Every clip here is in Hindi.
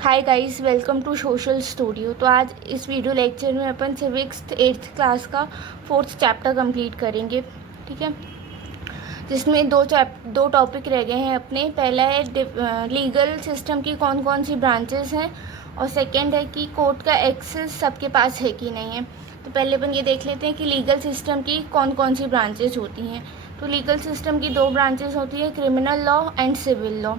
Hi guys, welcome to social studio. तो आज इस वीडियो लेक्चर में अपन सिविक्स 8th क्लास का 4th चैप्टर कंप्लीट करेंगे। ठीक है, जिसमें दो टॉपिक रह गए हैं अपने। पहला है लीगल सिस्टम की कौन कौन सी ब्रांचेस हैं, और सेकंड है कि कोर्ट का एक्सेस सबके पास है कि नहीं है। तो पहले अपन ये देख लेते हैं कि लीगल सिस्टम की कौन कौन सी ब्रांचेस होती हैं। तो लीगल सिस्टम की दो ब्रांचेस होती है, criminal law and civil law.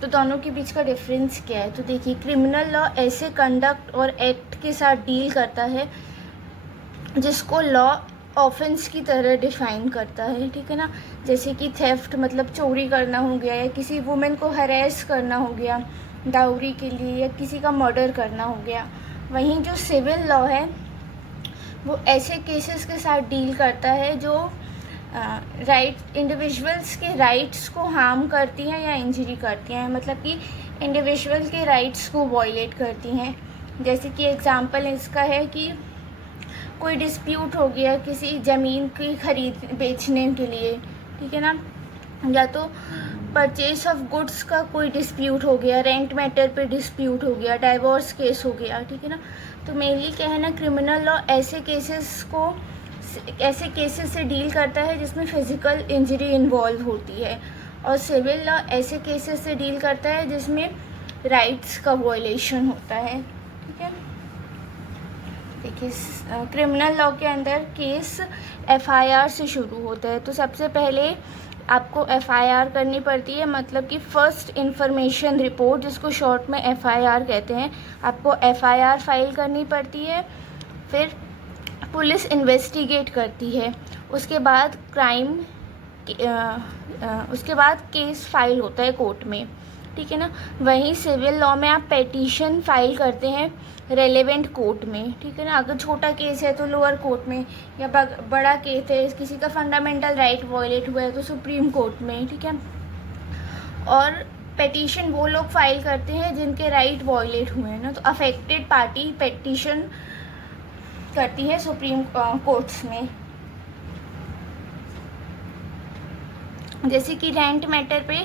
तो दोनों के बीच का डिफरेंस क्या है? तो देखिए, क्रिमिनल लॉ ऐसे कंडक्ट और एक्ट के साथ डील करता है जिसको लॉ ऑफेंस की तरह डिफाइन करता है। ठीक है ना, जैसे कि थेफ्ट मतलब चोरी करना हो गया, या किसी वुमेन को हरेस करना हो गया डाउरी के लिए, या किसी का मर्डर करना हो गया। वहीं जो सिविल लॉ है वो ऐसे केसेस के साथ डील करता है जो इंडिविजुअल्स के राइट्स को हार्म करती हैं या इंजरी करती हैं, मतलब कि इंडिविजुअल के राइट्स को वायलेट करती हैं। जैसे कि एग्जांपल इसका है कि कोई डिस्प्यूट हो गया किसी ज़मीन की खरीद बेचने के लिए, ठीक है ना, या तो परचेज ऑफ गुड्स का कोई डिस्प्यूट हो गया, रेंट मैटर पे डिस्प्यूट हो गया, डाइवोर्स केस हो गया। ठीक है ना, तो मेनली क्या है ना, क्रिमिनल लॉ ऐसे केसेस से डील करता है जिसमें फिज़िकल इंजरी इन्वॉल्व होती है, और सिविल लॉ ऐसे केसेस से डील करता है जिसमें राइट्स का वायलेशन होता है। ठीक है, देखिए, क्रिमिनल लॉ के अंदर केस एफआईआर से शुरू होता है। तो सबसे पहले आपको एफआईआर करनी पड़ती है, मतलब कि फ़र्स्ट इंफॉर्मेशन रिपोर्ट, जिसको शॉर्ट में एफआईआर कहते हैं। आपको एफआईआर फाइल करनी पड़ती है, फिर पुलिस इन्वेस्टिगेट करती है, उसके बाद उसके बाद केस फाइल होता है कोर्ट में। ठीक है ना, वहीं सिविल लॉ में आप पेटिशन फाइल करते हैं रेलेवेंट कोर्ट में। ठीक है ना, अगर छोटा केस है तो लोअर कोर्ट में, या बड़ा केस है, किसी का फंडामेंटल राइट वायलेट हुआ है तो सुप्रीम कोर्ट में। ठीक है, और पेटिशन वो लोग फाइल करते हैं जिनके राइट वायलेट हुए हैं ना, तो अफेक्टेड पार्टी पेटिशन करती है सुप्रीम कोर्ट्स में। जैसे कि रेंट मैटर पे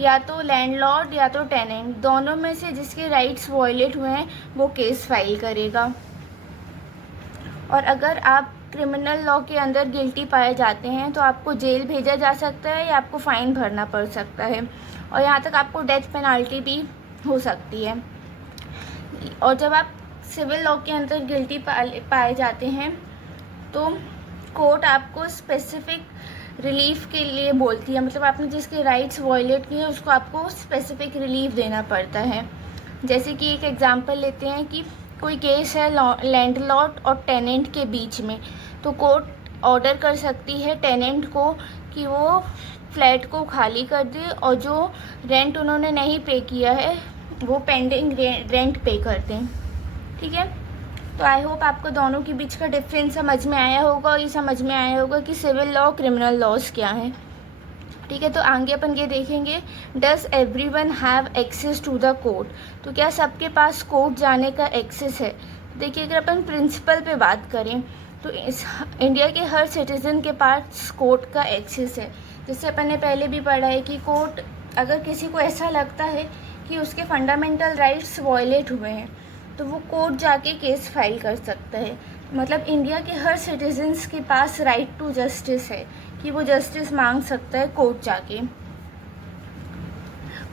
या तो लैंडलॉर्ड या तो टेनेंट, दोनों में से जिसके राइट्स वायलेट हुए हैं वो केस फाइल करेगा। और अगर आप क्रिमिनल लॉ के अंदर गिल्टी पाए जाते हैं तो आपको जेल भेजा जा सकता है या आपको फ़ाइन भरना पड़ सकता है, और यहाँ तक आपको डेथ पेनल्टी भी हो सकती है। और जब आप सिविल लॉ के अंदर गिल्टी पाए जाते हैं तो कोर्ट आपको स्पेसिफिक रिलीफ के लिए बोलती है, मतलब आपने जिसके राइट्स वायलेट किए हैं उसको आपको स्पेसिफिक रिलीफ देना पड़ता है। जैसे कि एक एग्जांपल लेते हैं कि कोई केस है लैंडलॉर्ड और टेनेंट के बीच में, तो कोर्ट ऑर्डर कर सकती है टेनेंट को कि वो फ्लैट को खाली कर दे, और जो रेंट उन्होंने नहीं पे किया है वो पेंडिंग रेंट पे कर दें। ठीक है, तो आई होप आपको दोनों के बीच का डिफरेंस समझ में आया होगा, और ये समझ में आया होगा कि सिविल लॉ क्रिमिनल लॉज क्या हैं। ठीक है, तो आगे अपन ये देखेंगे, does everyone have access to the court. तो क्या सबके पास कोर्ट जाने का एक्सेस है? देखिए, अगर अपन प्रिंसिपल पे बात करें तो इंडिया के हर सिटीज़न के पास कोर्ट का एक्सेस है। जैसे अपन ने पहले भी पढ़ा है कि कोर्ट, अगर किसी को ऐसा लगता है कि उसके फंडामेंटल राइट्स वायलेट हुए हैं तो वो कोर्ट जाके केस फाइल कर सकता है। मतलब इंडिया के हर सिटीजन्स के पास राइट टू जस्टिस है कि वो जस्टिस मांग सकता है कोर्ट जाके।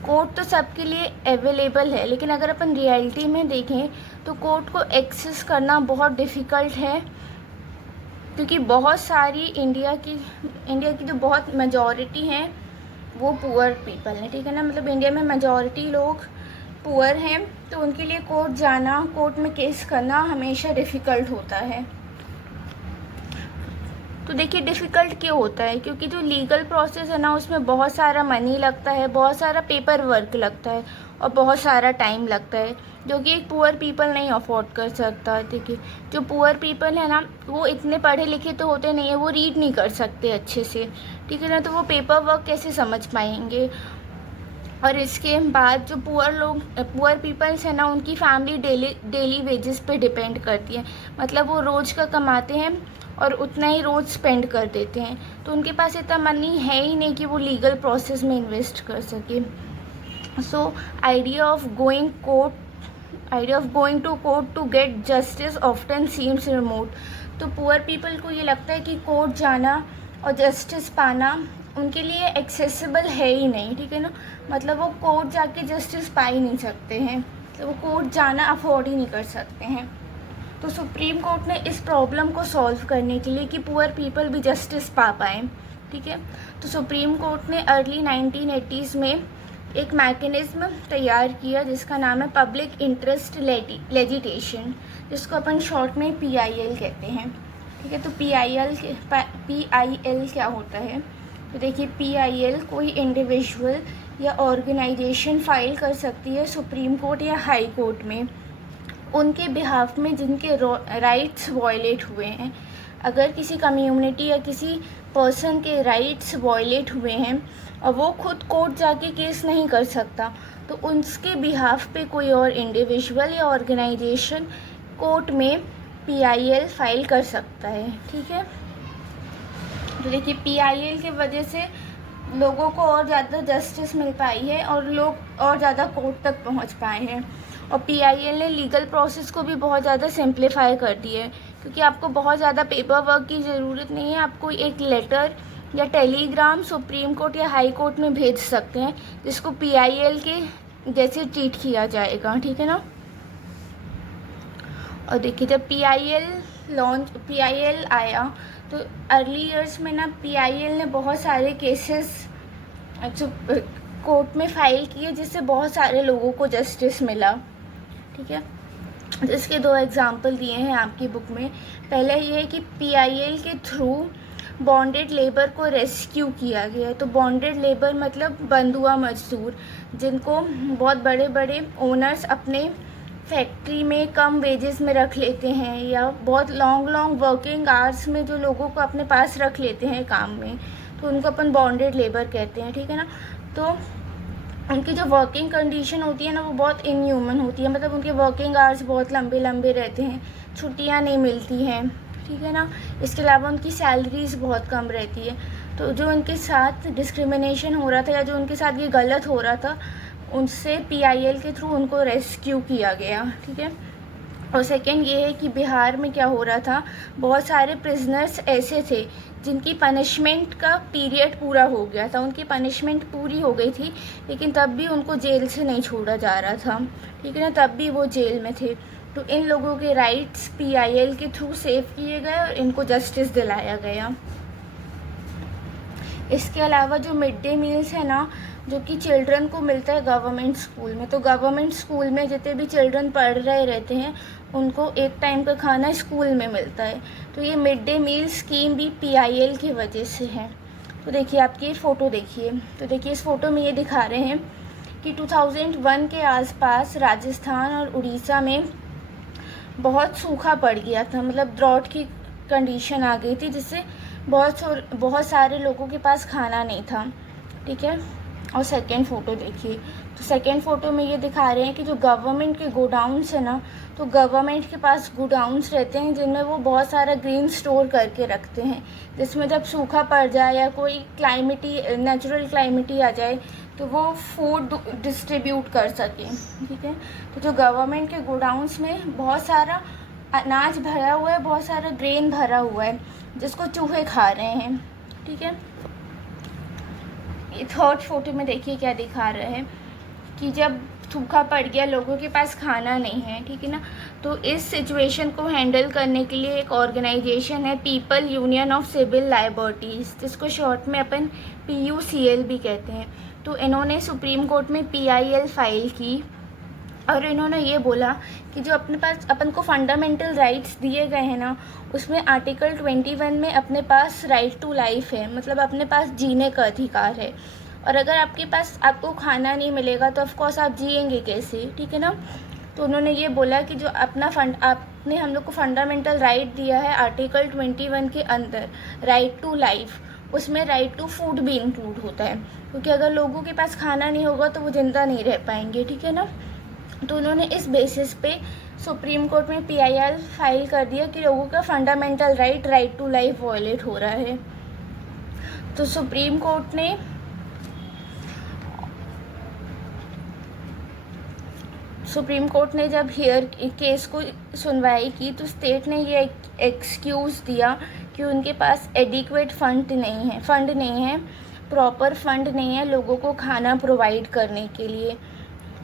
कोर्ट तो सबके लिए अवेलेबल है, लेकिन अगर अपन रियलिटी में देखें तो कोर्ट को एक्सेस करना बहुत डिफ़िकल्ट है, क्योंकि बहुत सारी इंडिया की जो बहुत मेजॉरिटी हैं वो पुअर पीपल हैं। ठीक है ना, मतलब इंडिया में मेजॉरिटी लोग पुअर हैं, तो उनके लिए कोर्ट जाना, कोर्ट में केस करना हमेशा डिफ़िकल्ट होता है। तो देखिए, डिफ़िकल्ट क्यों होता है? क्योंकि जो लीगल प्रोसेस है ना, उसमें बहुत सारा मनी लगता है, बहुत सारा पेपर वर्क लगता है, और बहुत सारा टाइम लगता है, जो कि एक पुअर पीपल नहीं अफोर्ड कर सकता। देखिए, जो पुअर पीपल है ना, वो इतने पढ़े लिखे तो होते नहीं है, वो रीड नहीं कर सकते अच्छे से। ठीक है ना, तो वो पेपर वर्क कैसे समझ पाएंगे? और इसके बाद जो पुअर पीपल्स है ना, उनकी फैमिली डेली वेजेस पे डिपेंड करती है, मतलब वो रोज़ का कमाते हैं और उतना ही रोज़ स्पेंड कर देते हैं, तो उनके पास इतना मनी है ही नहीं कि वो लीगल प्रोसेस में इन्वेस्ट कर सके। So idea of going court idea of going to court to get justice often seems remote. तो पुअर पीपल को ये लगता है कि कोर्ट जाना और जस्टिस पाना उनके लिए एक्सेसिबल है ही नहीं, ठीक है ना। मतलब वो कोर्ट जाके जस्टिस पा ही नहीं सकते हैं, तो वो कोर्ट जाना अफोर्ड ही नहीं कर सकते हैं। तो सुप्रीम कोर्ट ने इस प्रॉब्लम को सॉल्व करने के लिए कि पुअर पीपल भी जस्टिस पा पाएँ, ठीक है, तो सुप्रीम कोर्ट ने अर्ली 1980s में एक मैकेनिज़्म तैयार किया जिसका नाम है पब्लिक इंटरेस्ट लेजिटेशन, जिसको अपन शॉर्ट में PIL कहते हैं, ठीक है। तो PIL क्या होता है? तो देखिए, PIL कोई इंडिविजुअल या ऑर्गेनाइजेशन फाइल कर सकती है सुप्रीम कोर्ट या हाई कोर्ट में उनके बिहाफ में जिनके राइट्स वायलेट हुए हैं। अगर किसी कम्युनिटी या किसी पर्सन के राइट्स वायलेट हुए हैं और वो खुद कोर्ट जाके केस नहीं कर सकता, तो उसके बिहाफ पे कोई और इंडिविजुअल या ऑर्गेनाइजेशन कोर्ट में PIL फाइल कर सकता है, ठीक है। तो देखिए, PIL की वजह से लोगों को और ज़्यादा जस्टिस मिल पाई है और लोग और ज़्यादा कोर्ट तक पहुंच पाए हैं। और PIL ने लीगल प्रोसेस को भी बहुत ज़्यादा सिंप्लीफाई कर दिया है, क्योंकि आपको बहुत ज़्यादा पेपर वर्क की ज़रूरत नहीं है। आपको एक लेटर या टेलीग्राम सुप्रीम कोर्ट या हाई कोर्ट में भेज सकते हैं, जिसको PIL के जैसे ट्रीट किया जाएगा, ठीक है ना। और देखिए, जब PIL आया तो अर्ली ईयर्स में ना PIL ने बहुत सारे केसेस कोर्ट में फाइल किए, जिससे बहुत सारे लोगों को जस्टिस मिला, ठीक है। इसके 2 एग्जाम्पल दिए हैं आपकी बुक में। पहले ये है कि PIL के थ्रू बॉन्डेड लेबर को रेस्क्यू किया गया। तो बॉन्डेड लेबर मतलब बंधुआ मजदूर, जिनको बहुत बड़े बड़े ओनर्स अपने फैक्ट्री में कम वेजेस में रख लेते हैं, या बहुत लॉन्ग वर्किंग आवर्स में जो लोगों को अपने पास रख लेते हैं काम में, तो उनको अपन बॉन्डेड लेबर कहते हैं, ठीक है ना। तो उनकी जो वर्किंग कंडीशन होती है ना, वो बहुत इनह्यूमन होती है। मतलब उनके वर्किंग आवर्स बहुत लंबे रहते हैं, छुट्टियां नहीं मिलती हैं, ठीक है ना। इसके अलावा उनकी सैलरीज बहुत कम रहती है। तो जो उनके साथ डिस्क्रिमिनेशन हो रहा था या जो उनके साथ ये गलत हो रहा था, उनसे PIL के थ्रू उनको रेस्क्यू किया गया, ठीक है। और सेकेंड ये है कि बिहार में क्या हो रहा था, बहुत सारे प्रिजनर्स ऐसे थे जिनकी पनिशमेंट का पीरियड पूरा हो गया था, उनकी पनिशमेंट पूरी हो गई थी, लेकिन तब भी उनको जेल से नहीं छोड़ा जा रहा था, ठीक है ना, तब भी वो जेल में थे। तो इन लोगों के राइट्स PIL के थ्रू सेव किए गए और इनको जस्टिस दिलाया गया। इसके अलावा जो मिड डे मील्स है ना, जो कि चिल्ड्रन को मिलता है गवर्नमेंट स्कूल में, तो गवर्नमेंट स्कूल में जितने भी चिल्ड्रन पढ़ रहे रहते हैं उनको एक टाइम का खाना स्कूल में मिलता है। तो ये मिड डे मील स्कीम भी PIL की वजह से है। तो देखिए, आपकी ये फ़ोटो देखिए, तो देखिए इस फ़ोटो में ये दिखा रहे हैं कि 2001 के आसपास राजस्थान और उड़ीसा में बहुत सूखा पड़ गया था, मतलब ड्रॉट की कंडीशन आ गई थी, जिससे बहुत सारे लोगों के पास खाना नहीं था, ठीक है। और सेकेंड फ़ोटो देखिए, तो सेकेंड फ़ोटो में ये दिखा रहे हैं कि जो गवर्नमेंट के गोडाउन्स है ना, तो गवर्नमेंट के पास गोडाउन्स रहते हैं जिनमें वो बहुत सारा ग्रेन स्टोर करके रखते हैं, जिसमें जब सूखा पड़ जाए या कोई नेचुरल क्लाइमिटी आ जाए तो वो फूड डिस्ट्रीब्यूट कर सकें, ठीक है। तो जो गवर्नमेंट के गोडाउन्स में बहुत सारा अनाज भरा हुआ है, बहुत सारा ग्रेन भरा हुआ है, जिसको चूहे खा रहे हैं, ठीक है। ये थर्ड फोटो में देखिए क्या दिखा रहे हैं कि जब सूखा पड़ गया, लोगों के पास खाना नहीं है, ठीक है ना, तो इस सिचुएशन को हैंडल करने के लिए एक ऑर्गेनाइजेशन है पीपल यूनियन ऑफ सिविल लाइबर्टीज़, जिसको शॉर्ट में अपन PUCL भी कहते हैं। तो इन्होंने सुप्रीम कोर्ट में PIL फाइल की और इन्होंने ये बोला कि जो अपने पास अपन को फंडामेंटल राइट्स दिए गए हैं ना, उसमें आर्टिकल 21 में अपने पास राइट टू लाइफ है, मतलब अपने पास जीने का अधिकार है। और अगर आपको खाना नहीं मिलेगा तो ऑफ कोर्स आप जिएंगे कैसे, ठीक है ना। तो उन्होंने ये बोला कि जो आपने हम लोग को फंडामेंटल राइट दिया है आर्टिकल 21 के अंदर, राइट टू लाइफ, उसमें राइट टू फूड भी इंक्लूड होता है, क्योंकि अगर लोगों के पास खाना नहीं होगा तो वो ज़िंदा नहीं रह पाएंगे, ठीक है ना। तो उन्होंने इस बेसिस पे सुप्रीम कोर्ट में PIL फाइल कर दिया कि लोगों का fundamental right to life violate हो रहा है। तो सुप्रीम कोर्ट ने सुप्रीम कोर्ट ने जब हेयर केस को सुनवाई की तो स्टेट ने ये एक्सक्यूज़ दिया कि उनके पास एडिक्वेट फंड नहीं है, प्रॉपर फंड नहीं है लोगों को खाना प्रोवाइड करने के लिए।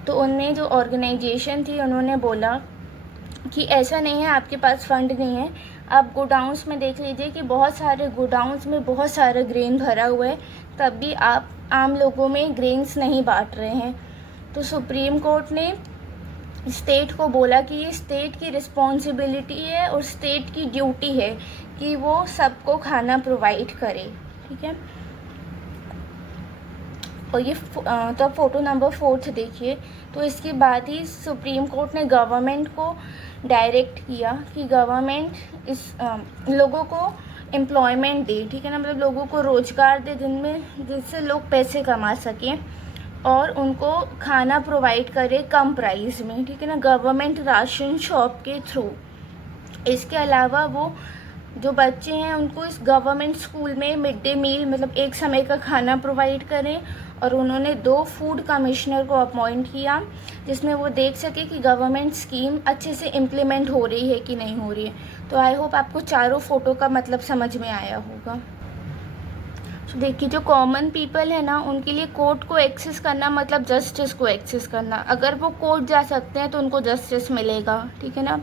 तो उनने जो ऑर्गेनाइजेशन थी उन्होंने बोला कि ऐसा नहीं है आपके पास फ़ंड नहीं है, आप गोडाउंस में देख लीजिए कि बहुत सारे गोडाउंस में बहुत सारा ग्रेन भरा हुआ है, तब भी आप आम लोगों में ग्रेन्स नहीं बांट रहे हैं। तो सुप्रीम कोर्ट ने स्टेट को बोला कि ये स्टेट की रिस्पॉन्सिबिलिटी है और स्टेट की ड्यूटी है कि वो सबको खाना प्रोवाइड करे, ठीक है। और ये तो अब फ़ोटो नंबर 4 देखिए। तो इसके बाद ही सुप्रीम कोर्ट ने गवर्नमेंट को डायरेक्ट किया कि गवर्नमेंट इस लोगों को एम्प्लॉयमेंट दे, ठीक है ना, मतलब लोगों को रोज़गार दे जिससे लोग पैसे कमा सकें और उनको खाना प्रोवाइड करे कम प्राइस में, ठीक है ना, गवर्नमेंट राशन शॉप के थ्रू। इसके अलावा वो जो बच्चे हैं उनको इस गवर्नमेंट स्कूल में मिड डे मील मतलब एक समय का खाना प्रोवाइड करें। और उन्होंने 2 फूड कमिश्नर को अपॉइंट किया जिसमें वो देख सके कि गवर्नमेंट स्कीम अच्छे से इम्प्लीमेंट हो रही है कि नहीं हो रही है। तो आई होप आपको चारों फ़ोटो का मतलब समझ में आया होगा। तो देखिए जो कॉमन पीपल है ना उनके लिए कोर्ट को एक्सेस करना मतलब जस्टिस को एक्सेस करना। अगर वो कोर्ट जा सकते हैं तो उनको जस्टिस मिलेगा, ठीक है ना।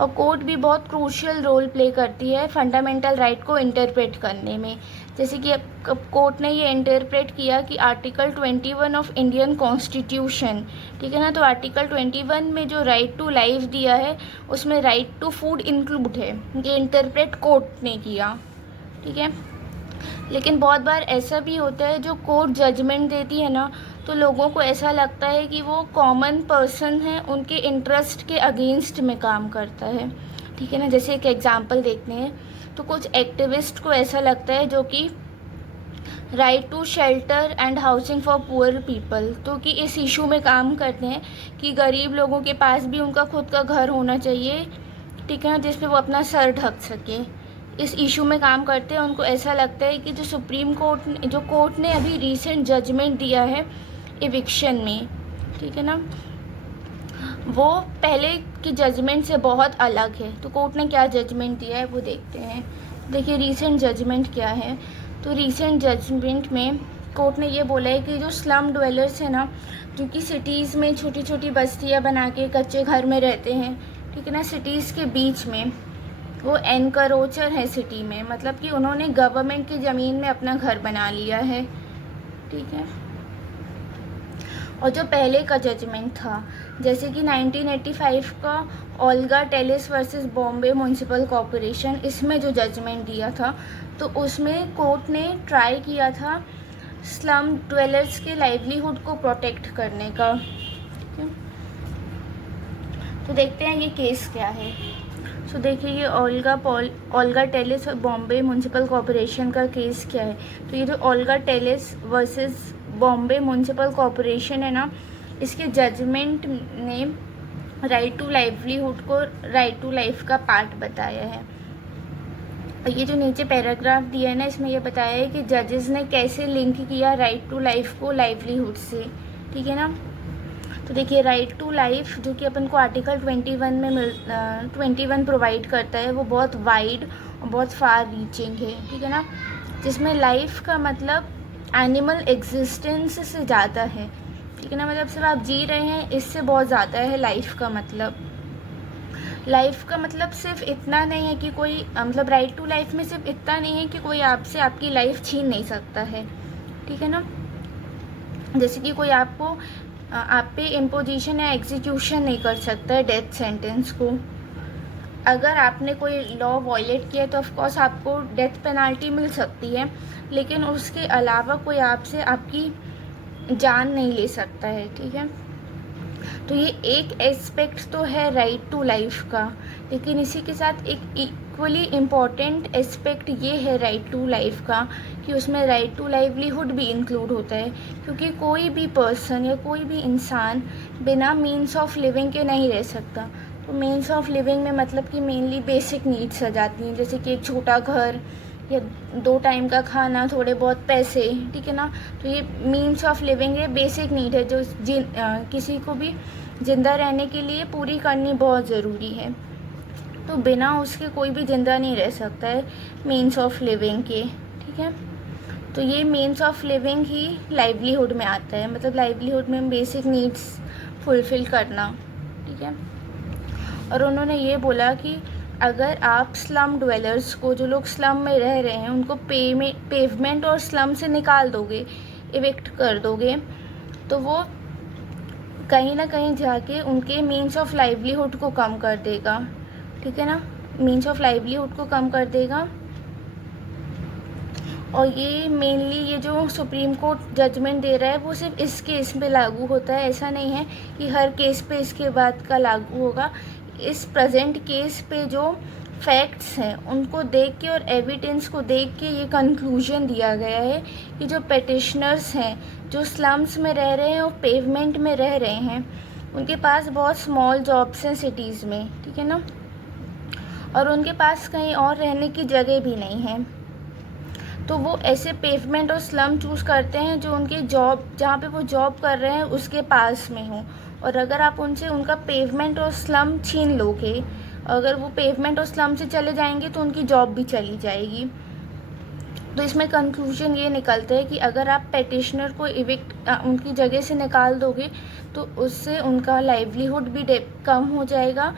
और कोर्ट भी बहुत क्रूशियल रोल प्ले करती है फंडामेंटल राइट को इंटरप्रेट करने में। जैसे कि कोर्ट ने ये इंटरप्रेट किया कि आर्टिकल 21 ऑफ इंडियन कॉन्स्टिट्यूशन, ठीक है ना, तो आर्टिकल 21 में जो राइट टू लाइफ दिया है उसमें राइट टू फूड इंक्लूड है। ये इंटरप्रेट कोर्ट ने किया, ठीक है। लेकिन बहुत बार ऐसा भी होता है जो कोर्ट जजमेंट देती है ना तो लोगों को ऐसा लगता है कि वो कॉमन पर्सन है, उनके इंटरेस्ट के अगेंस्ट में काम करता है, ठीक है ना। जैसे एक एग्जांपल देखते हैं तो कुछ एक्टिविस्ट को ऐसा लगता है जो कि right to shelter and housing for poor people, तो कि इस इशू में काम करते हैं कि गरीब लोगों के पास भी उनका खुद का घर होना चाहिए, ठीक है ना, जिस पे वो अपना सर ढक सके। इस इशू में काम करते हैं। उनको ऐसा लगता है कि जो सुप्रीम कोर्ट जो कोर्ट ने अभी रीसेंट जजमेंट दिया है इविक्शन में, ठीक है ना, वो पहले की जजमेंट से बहुत अलग है। तो कोर्ट ने क्या जजमेंट दिया है वो देखते हैं। देखिए रीसेंट जजमेंट क्या है। तो रीसेंट जजमेंट में कोर्ट ने ये बोला है कि जो स्लम ड्वेलर्स हैं ना, जो कि सिटीज़ में छोटी छोटी बस्तियाँ बना के कच्चे घर में रहते हैं, ठीक है ना, सिटीज़ के बीच में, वो एनकरोचर है सिटी में, मतलब कि उन्होंने गवर्नमेंट की ज़मीन में अपना घर बना लिया है, ठीक है। और जो पहले का जजमेंट था जैसे कि 1985 का Olga Tellis versus Bombay municipal corporation, इसमें जो जजमेंट दिया था तो उसमें कोर्ट ने ट्राई किया था स्लम ड्वेलर्स के लाइवलीहुड को प्रोटेक्ट करने का, ठीक है। तो देखते हैं ये केस क्या है। तो देखिए ये ओल्गा टेलिस और बॉम्बे म्यूनिसिपल कॉरपोरेशन का केस क्या है। तो ये जो Olga Tellis versus Bombay municipal corporation है ना, इसके जजमेंट ने राइट टू लाइवलीहुड को राइट टू लाइफ का पार्ट बताया है। और ये जो नीचे पैराग्राफ दिया है ना, इसमें ये बताया है कि जजेस ने कैसे लिंक किया राइट टू लाइफ को लाइवलीहुड से, ठीक है ना। तो देखिए राइट टू लाइफ जो कि अपन को आर्टिकल 21 में 21 प्रोवाइड करता है, वो बहुत वाइड और बहुत फार रीचिंग है, ठीक है ना, जिसमें लाइफ का मतलब एनिमल एग्जिस्टेंस से ज़्यादा है, ठीक है ना, मतलब सिर्फ आप जी रहे हैं इससे बहुत ज़्यादा है लाइफ का मतलब। लाइफ का मतलब सिर्फ इतना नहीं है कि कोई मतलब राइट टू लाइफ में सिर्फ इतना नहीं है कि कोई आपसे आपकी लाइफ छीन नहीं सकता है, ठीक है ना। जैसे कि कोई आपको आप पे इम्पोजिशन या एग्जीक्यूशन नहीं कर सकता है डेथ सेंटेंस को। अगर आपने कोई लॉ वायलेट किया तो ऑफकोर्स आपको डेथ पेनल्टी मिल सकती है, लेकिन उसके अलावा कोई आपसे आपकी जान नहीं ले सकता है, ठीक है। तो ये एक एस्पेक्ट तो है राइट टू लाइफ का, लेकिन इसी के साथ एक इक्वली इम्पॉर्टेंट एस्पेक्ट ये है राइट टू लाइफ का कि उसमें राइट टू लाइवलीहुड भी इंक्लूड होता है, क्योंकि कोई भी पर्सन या कोई भी इंसान बिना मीन्स ऑफ लिविंग के नहीं रह सकता। तो मीन्स ऑफ लिविंग में मतलब कि मेनली बेसिक नीड्स आ जाती हैं, जैसे कि एक छोटा घर या 2 टाइम का खाना, थोड़े बहुत पैसे, ठीक है ना। तो ये मीन्स ऑफ लिविंग है, बेसिक नीड है जो किसी को भी ज़िंदा रहने के लिए पूरी करनी बहुत ज़रूरी है। तो बिना उसके कोई भी ज़िंदा नहीं रह सकता है मीन्स ऑफ लिविंग के, ठीक है। तो ये means of living he livelihood में आता है, मतलब लाइवलीहुड में बेसिक नीड्स फुलफ़िल करना, ठीक है। और उन्होंने ये बोला कि अगर आप स्लम ड्वेलर्स को, जो लोग स्लम में रह रहे हैं, उनको पेवमेंट और स्लम से निकाल दोगे, इविक्ट कर दोगे, तो वो कहीं ना कहीं जाके उनके मीन्स ऑफ लाइवलीहुड को कम कर देगा, ठीक है ना, मीन्स ऑफ लाइवलीहुड को कम कर देगा। और ये मेनली ये जो सुप्रीम कोर्ट जजमेंट दे रहा है वो सिर्फ इस केस में लागू होता है, ऐसा नहीं है कि हर केस पे इसके बाद का लागू होगा। इस प्रेजेंट केस पे जो फैक्ट्स हैं उनको देख के और एविडेंस को देख के ये कंक्लूजन दिया गया है कि जो पेटिशनर्स हैं, जो स्लम्स में रह रहे हैं और पेवमेंट में रह रहे हैं, उनके पास बहुत स्मॉल जॉब्स हैं सिटीज़ में, ठीक है ना, और उनके पास कहीं और रहने की जगह भी नहीं है। तो वो ऐसे पेवमेंट और स्लम चूज़ करते हैं जो उनके जॉब, जहाँ पे वो जॉब कर रहे हैं उसके पास में हो। और अगर आप उनसे उनका पेवमेंट और स्लम छीन लोगे, अगर वो पेवमेंट और स्लम से चले जाएंगे तो उनकी जॉब भी चली जाएगी। तो इसमें कंक्लूजन ये निकलता है कि अगर आप पेटिशनर को इविक्ट उनकी जगह से निकाल दोगे तो उससे उनका लाइवलीहुड भी कम हो जाएगा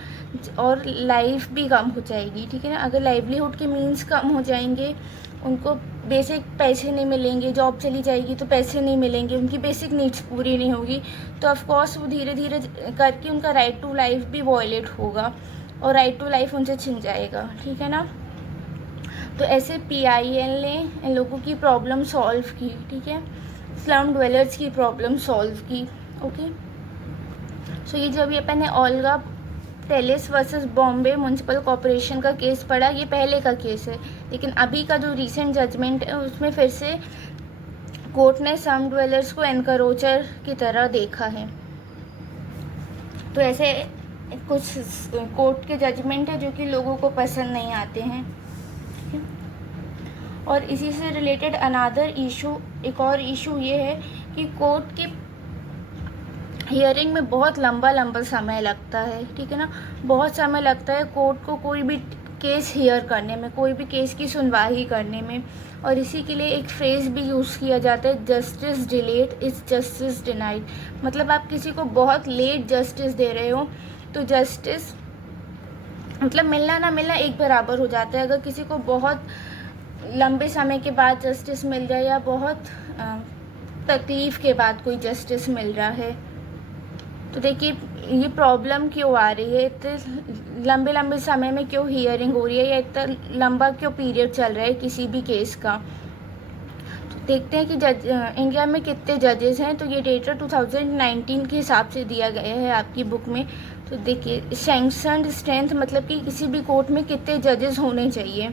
और लाइफ भी कम हो जाएगी, ठीक है ना। अगर लाइवलीहुड के मीन्स कम हो जाएंगे, उनको बेसिक पैसे नहीं मिलेंगे, जॉब चली जाएगी तो पैसे नहीं मिलेंगे, उनकी बेसिक नीड्स पूरी नहीं होगी, तो ऑफकोर्स वो धीरे धीरे करके उनका राइट टू लाइफ भी वॉयलेट होगा और राइट टू लाइफ उनसे छिन जाएगा, ठीक है ना। तो ऐसे PIL ने इन लोगों की प्रॉब्लम सॉल्व की, ठीक है, स्लम ड्वेलर्स की प्रॉब्लम सॉल्व की, ओके। सो ये जो अभी अपन ने Olga Tellis versus Bombay municipal corporation का केस पढ़ा, ये पहले का केस है, लेकिन अभी का जो रिसेंट जजमेंट है उसमें फिर से कोर्ट ने स्लम ड्वेलर्स को एनकरोचर की तरह देखा है। तो ऐसे कुछ कोर्ट के जजमेंट है जो कि लोगों को पसंद नहीं आते हैं। और इसी से रिलेटेड अनदर इशू, एक और इशू ये है कि कोर्ट के हियरिंग में बहुत लंबा समय लगता है, ठीक है ना, बहुत समय लगता है कोर्ट को कोई भी केस हियर करने में, कोई भी केस की सुनवाई करने में। और इसी के लिए एक फ्रेज़ भी यूज़ किया जाता है, justice delayed is justice denied. मतलब आप किसी को बहुत लेट जस्टिस दे रहे हो तो जस्टिस मतलब मिलना ना मिलना एक बराबर हो जाता है। अगर किसी को बहुत लंबे समय के बाद जस्टिस मिल जाए या बहुत तकलीफ़ के बाद कोई जस्टिस मिल रहा है, तो देखिए ये प्रॉब्लम क्यों आ रही है, इतने लंबे समय में क्यों हियरिंग हो रही है या इतना लंबा क्यों पीरियड चल रहा है किसी भी केस का। तो देखते हैं कि इंडिया में कितने जजेस हैं। तो ये डेटा 2019 के हिसाब से दिया गया है आपकी बुक में। तो देखिए सैंक्शनड स्ट्रेंथ मतलब कि किसी भी कोर्ट में कितने जजेस होने चाहिए,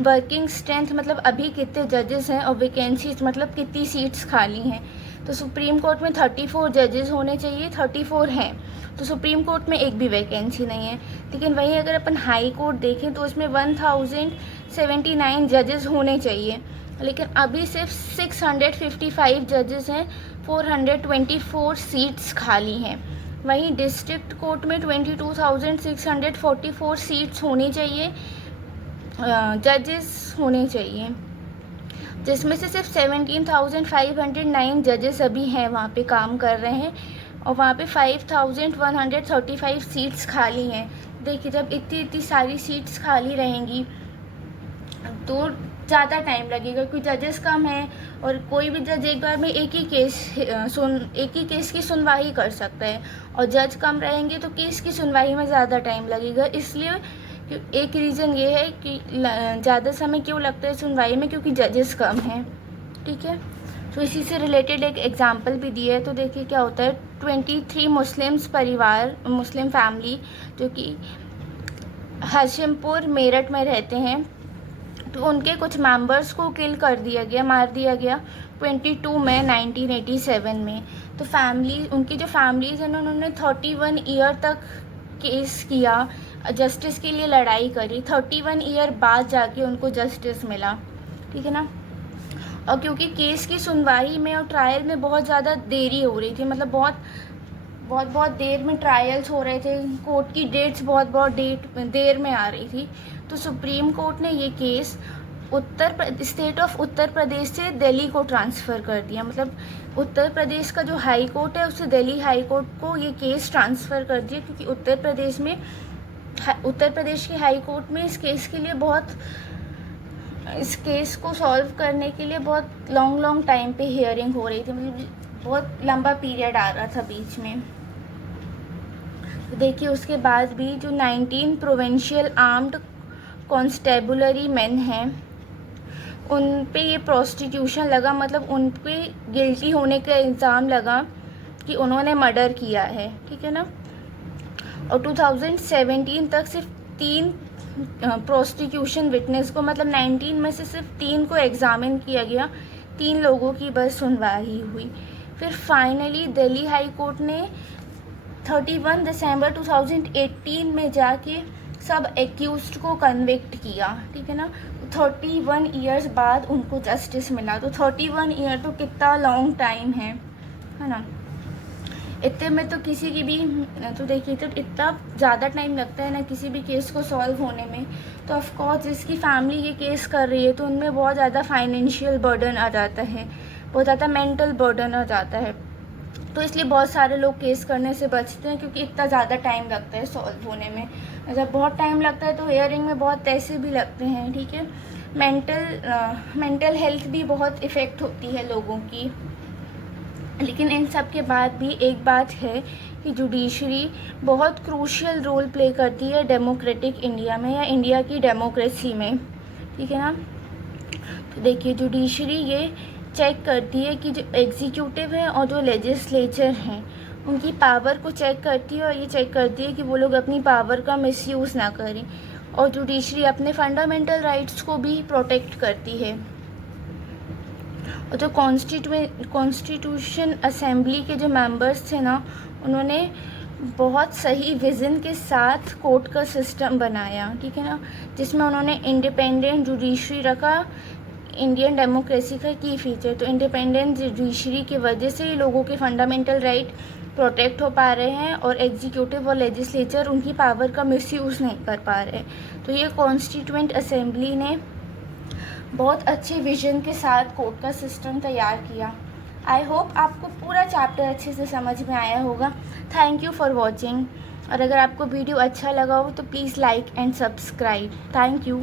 वर्किंग स्ट्रेंथ मतलब अभी कितने जजेस हैं, और वैकेंसीज मतलब कितनी सीट्स खाली हैं। तो सुप्रीम कोर्ट में 34 जजेस होने चाहिए, 34 हैं, तो सुप्रीम कोर्ट में एक भी वैकेंसी नहीं है। लेकिन वहीं अगर अपन हाई कोर्ट देखें तो उसमें 1079 जजेस होने चाहिए, लेकिन अभी सिर्फ 655 जजेस हैं, 424 सीट्स खाली हैं। वहीं डिस्ट्रिक्ट कोर्ट में 22,644 सीट्स होनी चाहिए, जजेस होने चाहिए, जिसमें से सिर्फ 17,509 जजेस अभी हैं वहाँ पे काम कर रहे हैं, और वहाँ पे 5,135 सीट्स खाली हैं। देखिए जब इतनी सारी सीट्स खाली रहेंगी तो ज़्यादा टाइम लगेगा, क्योंकि जजेस कम हैं और कोई भी जज एक बार में एक ही केस की सुनवाई कर सकता है, और जज कम रहेंगे तो केस की सुनवाई में ज़्यादा टाइम लगेगा। इसलिए एक रीज़न ये है कि ज़्यादा समय क्यों लगता है सुनवाई में, क्योंकि जजेस कम हैं, ठीक है। तो इसी से रिलेटेड एक एग्जांपल भी दिया है। तो देखिए क्या होता है, 23 मुस्लिम फैमिली जो कि हाशिमपुर मेरठ में रहते हैं, तो उनके कुछ मेंबर्स को किल कर दिया गया, मार दिया गया 22 मई 1987 में। तो उनकी जो फैमिलीज़ हैं उन्होंने 31 ईयर तक केस किया, जस्टिस के लिए लड़ाई करी, 31 ईयर बाद जाके उनको जस्टिस मिला, ठीक है ना। और क्योंकि केस की सुनवाई में और ट्रायल में बहुत ज़्यादा देरी हो रही थी, मतलब बहुत बहुत बहुत देर में ट्रायल्स हो रहे थे, कोर्ट की डेट्स बहुत बहुत देर में आ रही थी। तो सुप्रीम कोर्ट ने ये case state of Uttar Pradesh से दिल्ली को ट्रांसफ़र कर दिया। मतलब उत्तर प्रदेश का जो हाई कोर्ट है उससे दिल्ली हाई कोर्ट को ये केस ट्रांसफ़र कर दिया, क्योंकि उत्तर प्रदेश के हाई कोर्ट में इस केस को सॉल्व करने के लिए बहुत लॉन्ग टाइम पे हियरिंग हो रही थी। मतलब बहुत लंबा पीरियड आ रहा था बीच में। तो देखिए उसके बाद भी जो 19 प्रोविंशियल आर्म्ड कॉन्स्टेबुलरी मैन हैं उन पे ये प्रोस्टिट्यूशन लगा, मतलब उन पे गिल्टी होने का इल्ज़ाम लगा कि उन्होंने मर्डर किया है, ठीक है ना। और 2017 तक सिर्फ 3 प्रोस्टिट्यूशन विटनेस को, मतलब 19 में से सिर्फ 3 को एग्ज़ामिन किया गया, 3 लोगों की बस सुनवाई हुई। फिर फाइनली दिल्ली हाई कोर्ट ने 31 दिसंबर 2018 में जाके सब एक्यूज्ड को कन्विक्ट किया, ठीक है ना। 31 ईयर्स बाद उनको जस्टिस मिला। तो 31 ईयर तो कितना लॉन्ग टाइम है ना। इतने में तो किसी की भी, तो देखिए तो इतना ज़्यादा टाइम लगता है ना किसी भी केस को सॉल्व होने में। तो ऑफ कोर्स जिसकी फैमिली ये केस कर रही है तो उनमें बहुत ज़्यादा फाइनेंशियल बर्डन आ जाता है, बहुत ज़्यादा मेंटल बर्डन आ जाता है। तो इसलिए बहुत सारे लोग केस करने से बचते हैं, क्योंकि इतना ज़्यादा टाइम लगता है सॉल्व होने में। जब बहुत टाइम लगता है तो हियरिंग में बहुत पैसे भी लगते हैं, ठीक है। मेंटल हेल्थ भी बहुत इफ़ेक्ट होती है लोगों की। लेकिन इन सब के बाद भी एक बात है कि जुडिशरी बहुत क्रूशियल रोल प्ले करती है डेमोक्रेटिक इंडिया में या इंडिया की डेमोक्रेसी में, ठीक है ना। तो देखिए जुडिशरी ये चेक करती है कि जो एग्जीक्यूटिव है और जो लेजिस्लेचर हैं उनकी पावर को चेक करती है, और ये चेक करती है कि वो लोग अपनी पावर का मिसयूज़ ना करें। और जुडिशरी अपने फंडामेंटल राइट्स को भी प्रोटेक्ट करती है। और जो कॉन्स्टिट्यूशन असेंबली के जो मेंबर्स थे ना, उन्होंने बहुत सही विज़न के साथ कोर्ट का सिस्टम बनाया, ठीक है ना, जिसमें उन्होंने इंडिपेंडेंट जुडिशरी रखा। इंडियन डेमोक्रेसी का की फीचर तो इंडिपेंडेंट जुडिशरी की वजह से ही लोगों के फंडामेंटल राइट प्रोटेक्ट हो पा रहे हैं, और एग्जीक्यूटिव और लेजिस्लेचर उनकी पावर का मिसयूज़ नहीं कर पा रहे। तो ये कॉन्स्टिट्यूएंट असेंबली ने बहुत अच्छे विजन के साथ कोर्ट का सिस्टम तैयार किया। आई होप आपको पूरा चैप्टर अच्छे से समझ में आया होगा। Thank you for watching. और अगर आपको वीडियो अच्छा लगा हो तो please like and subscribe. Thank you.